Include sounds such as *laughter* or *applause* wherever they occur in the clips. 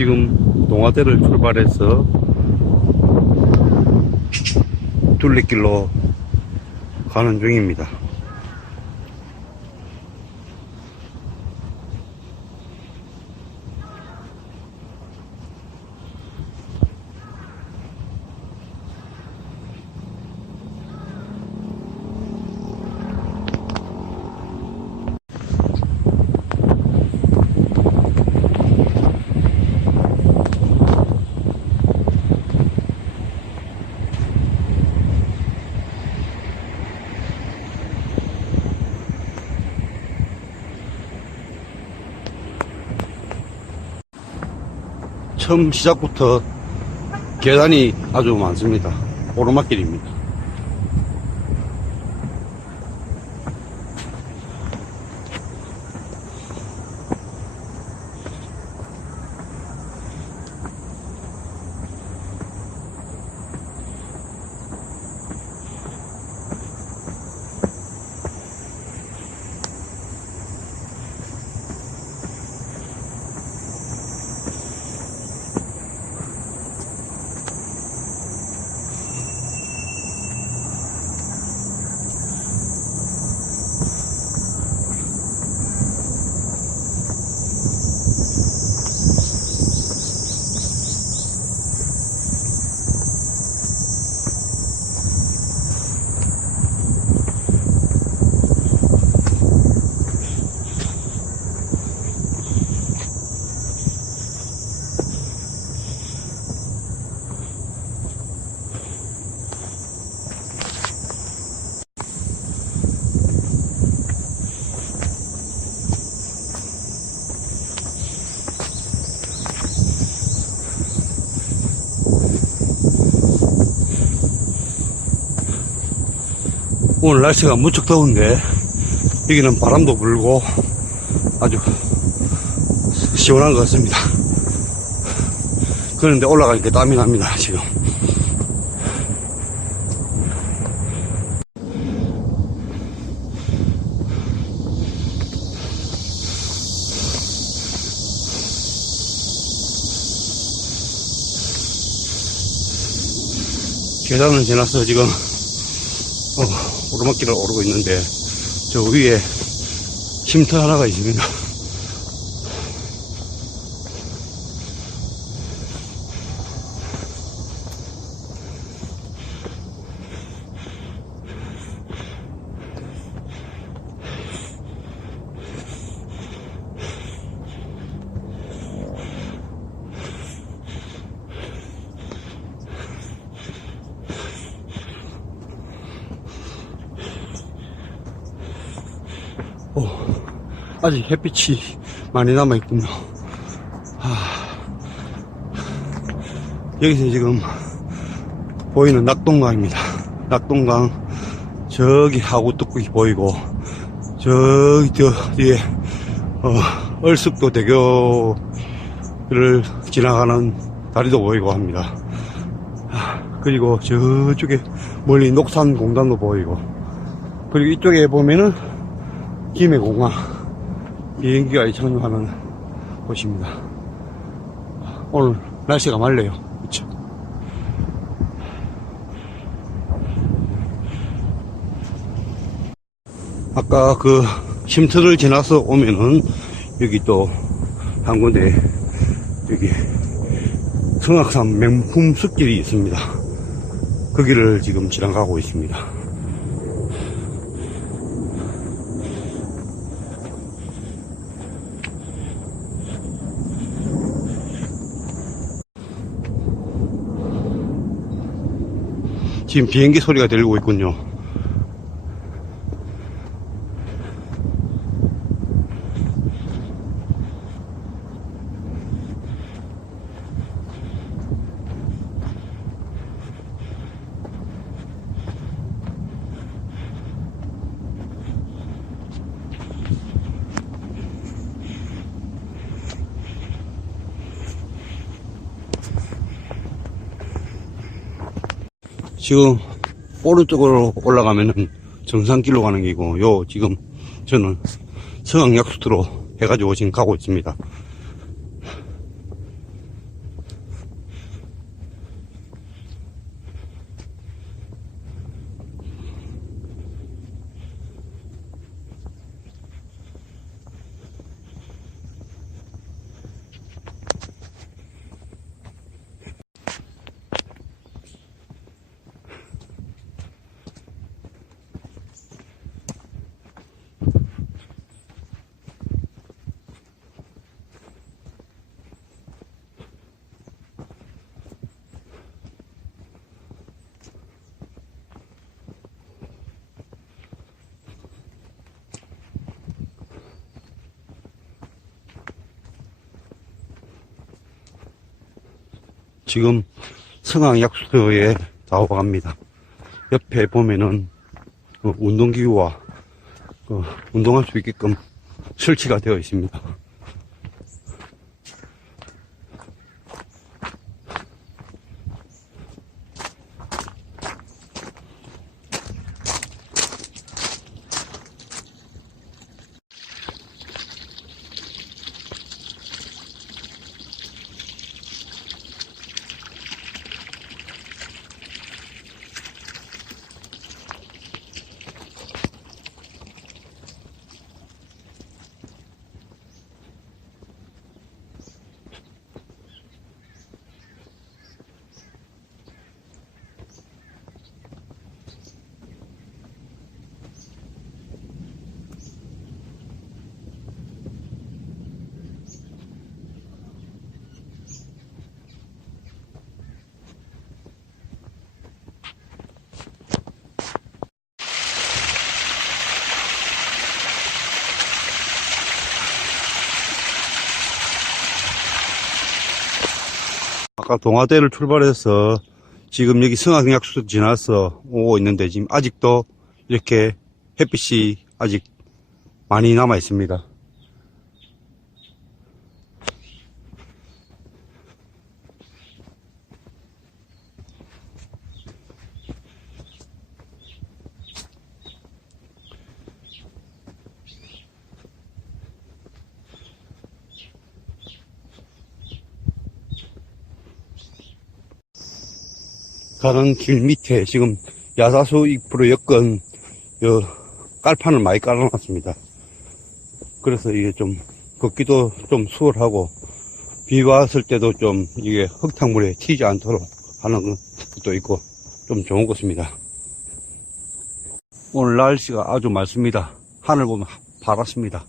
지금 동화대를 출발해서 둘레길로 가는 중입니다. 처음 시작부터 계단이 아주 많습니다. 오르막길입니다. 오늘 날씨가 무척 더운데 여기는 바람도 불고 아주 시원한 것 같습니다. 그런데 올라가니까 땀이 납니다, 지금. 계단을 지나서 지금 어, 오르막길을 오르고 있는데 저 위에 쉼터 하나가 있습니다. 아직 햇빛이 많이 남아있군요. 하, 여기서 지금 보이는 낙동강입니다. 낙동강, 저기 하구뚝이 보이고, 저기 저 뒤에, 어, 얼숙도 대교를 지나가는 다리도 보이고 합니다. 하, 그리고 저쪽에 멀리 녹산 공단도 보이고, 그리고 이쪽에 보면은 김해공항 비행기가 이착륙하는 곳입니다. 오늘 날씨가 맑네요. 그쵸? 아까 그 쉼터를 지나서 오면은 여기 또 한 군데 여기 성악산 명품 숲길이 있습니다. 거기를 지금 지나가고 있습니다. 지금 비행기 소리가 들리고 있군요. 지금 오른쪽으로 올라가면은 정상길로 가는 길이고 요 지금 저는 성황약수트로 해가지고 지금 가고 있습니다. 지금 성황약수터에 나와갑니다. 옆에 보면은 그 운동기구와 그 운동할 수 있게끔 설치가 되어 있습니다. 아까 동화대를 출발해서 지금 여기 성황약수터 지나서 오고 있는데 지금 아직도 이렇게 햇빛이 아직 많이 남아 있습니다. 가는 길 밑에 지금 야사수 입구로 엮은 요 깔판을 많이 깔아놨습니다. 그래서 이게 좀 걷기도 좀 수월하고 비 왔을 때도 좀 이게 흙탕물에 튀지 않도록 하는 것도 있고 좀 좋은 곳입니다. 오늘 날씨가 아주 맑습니다. 하늘 보면 파랗습니다.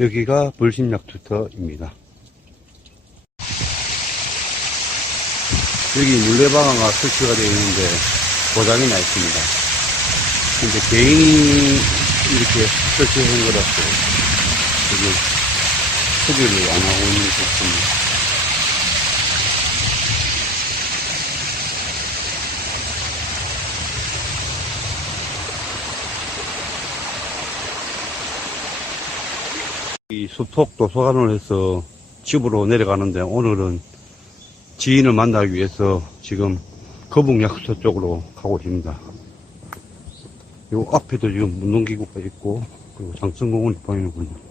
여기가 불심약투터입니다. 여기 물레방아가 설치가 되어 있는데 고장이 나 있습니다. 근데 개인이 이렇게 설치한 거라서 지금 수리를 안 하고 있는 부분입니다. 이 수톡 도서관을 해서 집으로 내려가는데 오늘은 지인을 만나기 위해서 지금 거북약수 쪽으로 가고 있습니다. 요 앞에도 지금 운동기구가 있고 그리고 장성공원이 보이는군요.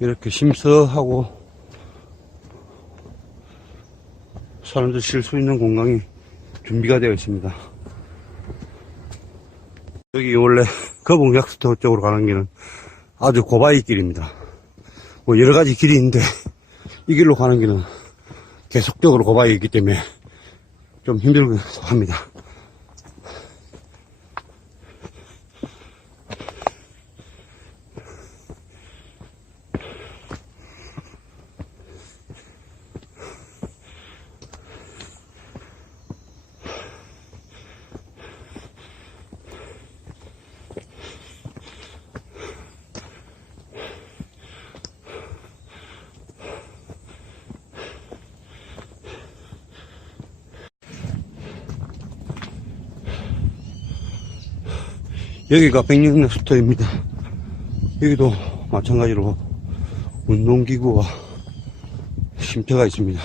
이렇게 심서하고 사람들 쉴 수 있는 공간이 준비가 되어 있습니다. 여기 원래 거북약수터 쪽으로 가는 길은 아주 고바위 길입니다. 뭐 여러 가지 길이 있는데 이 길로 가는 길은 계속적으로 고바위이기 때문에 좀 힘들기도 합니다. 여기가 백령역 수터입니다. 여기도 마찬가지로 운동기구와 쉼터가 있습니다.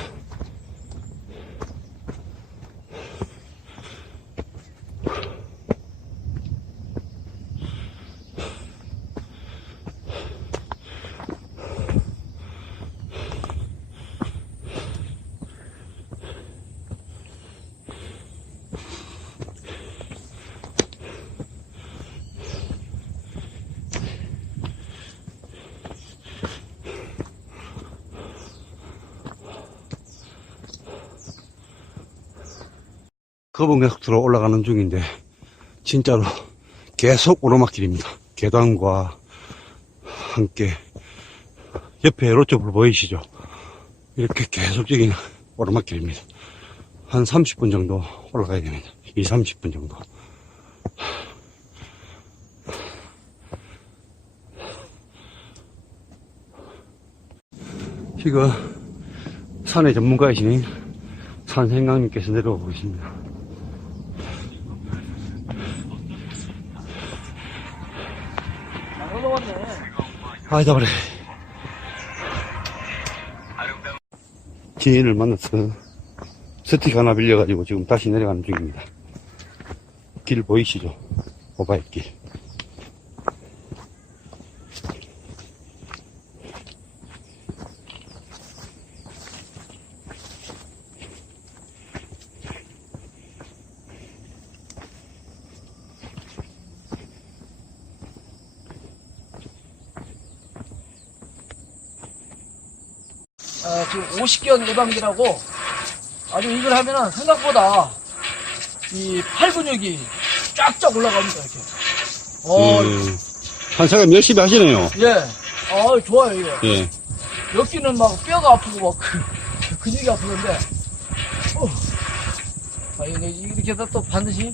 거북약수로 올라가는 중인데 진짜로 계속 오르막길입니다. 계단과 함께 옆에 로쪽으로 보이시죠? 이렇게 계속적인 오르막길입니다. 한 30분 정도 올라가야 됩니다. 2, 30분 정도. 지금 산의 전문가이신 산생강님께서 내려오고 계십니다. 아, 잡아래. 지인을 만나서 스틱 하나 빌려가지고 지금 다시 내려가는 중입니다. 길 보이시죠? 오바이 길. 어, 지금 50견 예방기라고 아주 이걸 하면은 생각보다 이 팔 근육이 쫙쫙 올라갑니다 이렇게. 어, 예. 산사가 열심히 하시네요. 예. 어, 좋아요 이거. 예. 여기는 막 뼈가 아프고 막 그- 근육이 아프는데. 어. 아, 이렇게 해서 또 반드시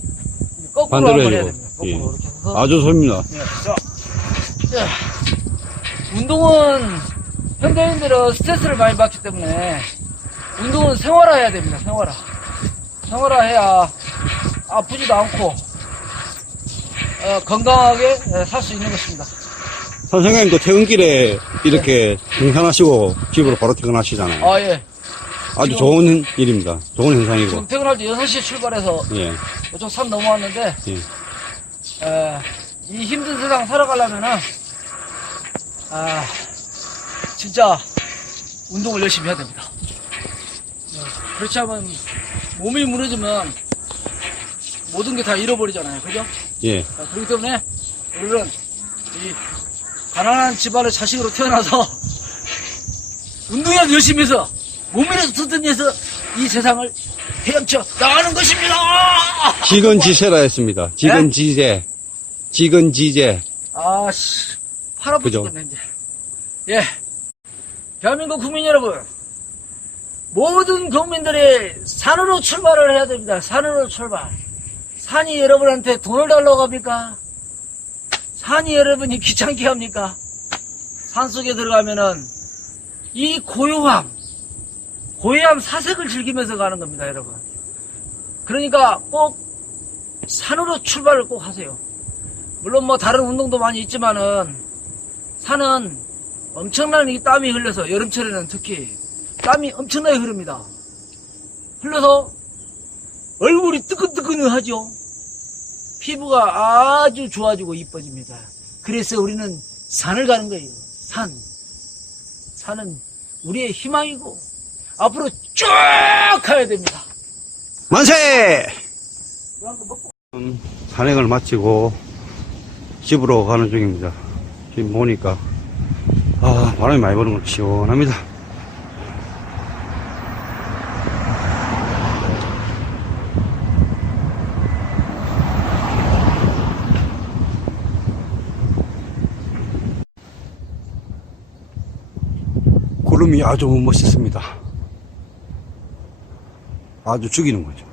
거꾸로 반대로 한번 해야. 됩니다. 거꾸로 예. 이렇게 해서. 아주 좋습니다. 예. 자, 자. 운동은 현대인들은 스트레스를 많이 받기 때문에 운동은 생활화해야 됩니다. 생활화. 생활화해야 아프지도 않고 어, 건강하게 살 수 있는 것입니다. 선생님, 그 퇴근길에 이렇게 등산하시고 집으로 바로 퇴근하시잖아요. 아 예. 아주 지금- 좋은 일입니다. 좋은 지금 현상이고. 퇴근할 때 6시에 출발해서 예, 이쪽 산 넘어왔는데 예. 에, 이 힘든 세상 살아가려면은 아 진짜 운동을 열심히 해야 됩니다. 네, 그렇지 않으면 몸이 무너지면 모든 게 다 잃어버리잖아요. 그죠? 예. 아, 그렇기 때문에 우리는 이 가난한 집안의 자식으로 태어나서 *laughs* 운동이라도 열심히 해서 몸이라도 듣든 해서 이 세상을 헤엄쳐 나가는 것입니다. 지건지세라 *laughs* 했습니다. 지건지세. 지건지세. 아씨, 팔 아프 그죠? 죽겠네, 이제. 예. 대한민국 국민 여러분, 모든 국민들이 산으로 출발을 해야 됩니다. 산으로 출발. 산이 여러분한테 돈을 달라고 합니까? 산이 여러분이 *laughs* 귀찮게 합니까? 산 속에 들어가면은 이 고요함, 고요함 사색을 즐기면서 가는 겁니다, 여러분. 그러니까 꼭 산으로 출발을 꼭 하세요. 물론 뭐 다른 운동도 많이 있지만은 산은 엄청난 이 땀이 흘려서 여름철에는 특히 땀이 엄청나게 흐릅니다. 흘러서 얼굴이 뜨끈뜨끈하죠. 피부가 아주 좋아지고 이뻐집니다. 그래서 우리는 산을 가는 거예요. 산. 산은 우리의 희망이고 앞으로 쭉 가야 됩니다. 만세! 음, 산행을 마치고 집으로 가는 중입니다. 지금 보니까 아 바람이 많이 부는 건 시원합니다. 구름이 아주 멋있습니다. 아주 죽이는 거죠.